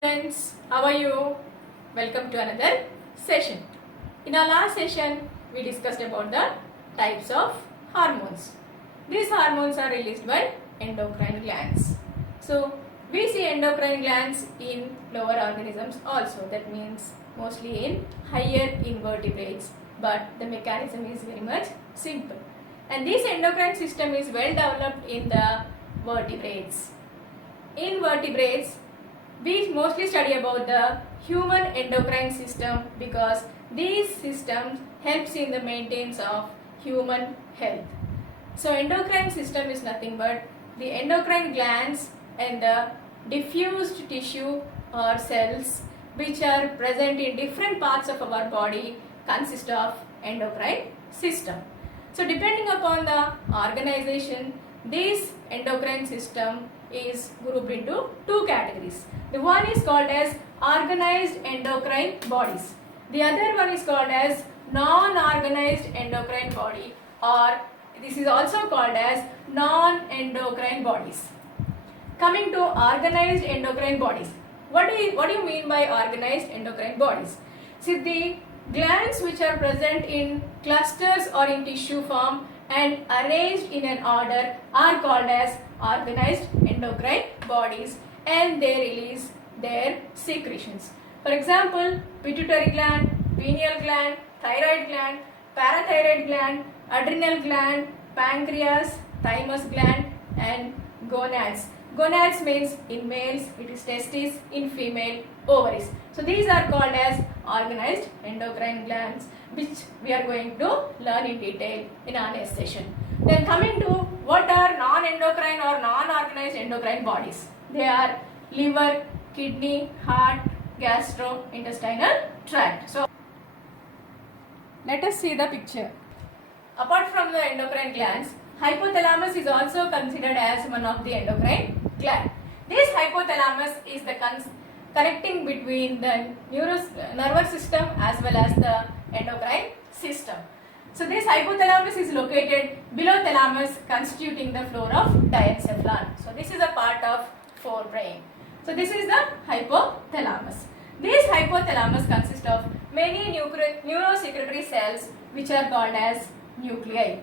Friends, how are you? Welcome to another session. In our last session, we discussed about the types of hormones. These hormones are released by endocrine glands. So, we see endocrine glands in lower organisms also. That means mostly in higher invertebrates. But the mechanism is very much simple. And this endocrine system is well developed in the vertebrates. In vertebrates, we mostly study about the human endocrine system because these systems helps in the maintenance of human health. So endocrine system is nothing but the endocrine glands and the diffused tissue or cells which are present in different parts of our body consist of endocrine system. So depending upon the organization, this endocrine system is grouped into two categories. The one is called as organized endocrine bodies. The other one is called as non-organized endocrine body, or this is also called as non-endocrine bodies. Coming to organized endocrine bodies. What do you mean by organized endocrine bodies? See, the glands which are present in clusters or in tissue form and arranged in an order are called as organized endocrine bodies, and they release their secretions. For example, pituitary gland, pineal gland, thyroid gland, parathyroid gland, adrenal gland, pancreas, thymus gland, and gonads. Gonads means in males it is testes, in female ovaries. So these are called as organized endocrine glands, which we are going to learn in detail in our next session. Then coming to what are non-endocrine or non-organized endocrine bodies. They are liver, kidney, heart, gastrointestinal tract. So let us see the picture. Apart from the endocrine glands, hypothalamus is also considered as one of the endocrine gland. This hypothalamus is the connecting between the nervous system as well as the endocrine system. So this hypothalamus is located below thalamus, constituting the floor of diencephalon. So this is a part of forebrain. So this is the hypothalamus. This hypothalamus consists of many neurosecretory cells which are called as nuclei.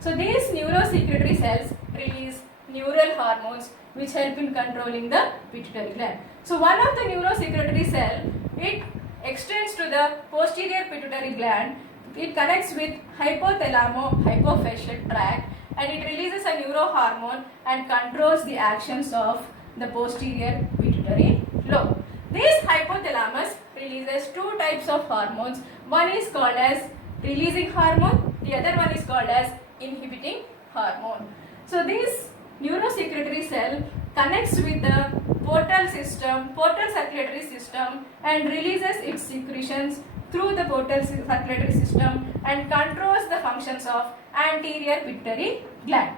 So these neurosecretory cells release neural hormones which help in controlling the pituitary gland. So one of the neurosecretory cell, it extends to the posterior pituitary gland. It connects with hypothalamo-hypophyseal tract and it releases a neurohormone and controls the actions of the posterior pituitary lobe. This hypothalamus releases two types of hormones. One is called as releasing hormone, the other one is called as inhibiting hormone. So this neurosecretory cell connects with the portal circulatory system and releases its secretions through the portal circulatory system and controls the functions of anterior pituitary gland.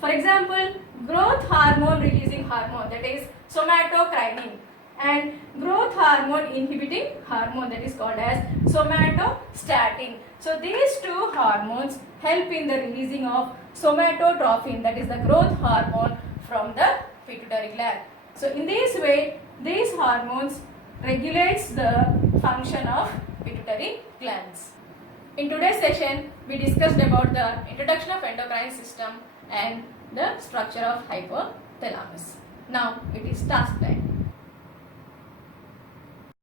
For example, growth hormone releasing hormone, that is somatocrine, and growth hormone inhibiting hormone, that is called as somatostatin. So these two hormones help in the releasing of somatotrophin, that is the growth hormone from the pituitary gland. So in this way, these hormones regulates the function of pituitary glands. In today's session, we discussed about the introduction of endocrine system and the structure of hypothalamus. Now it is task time.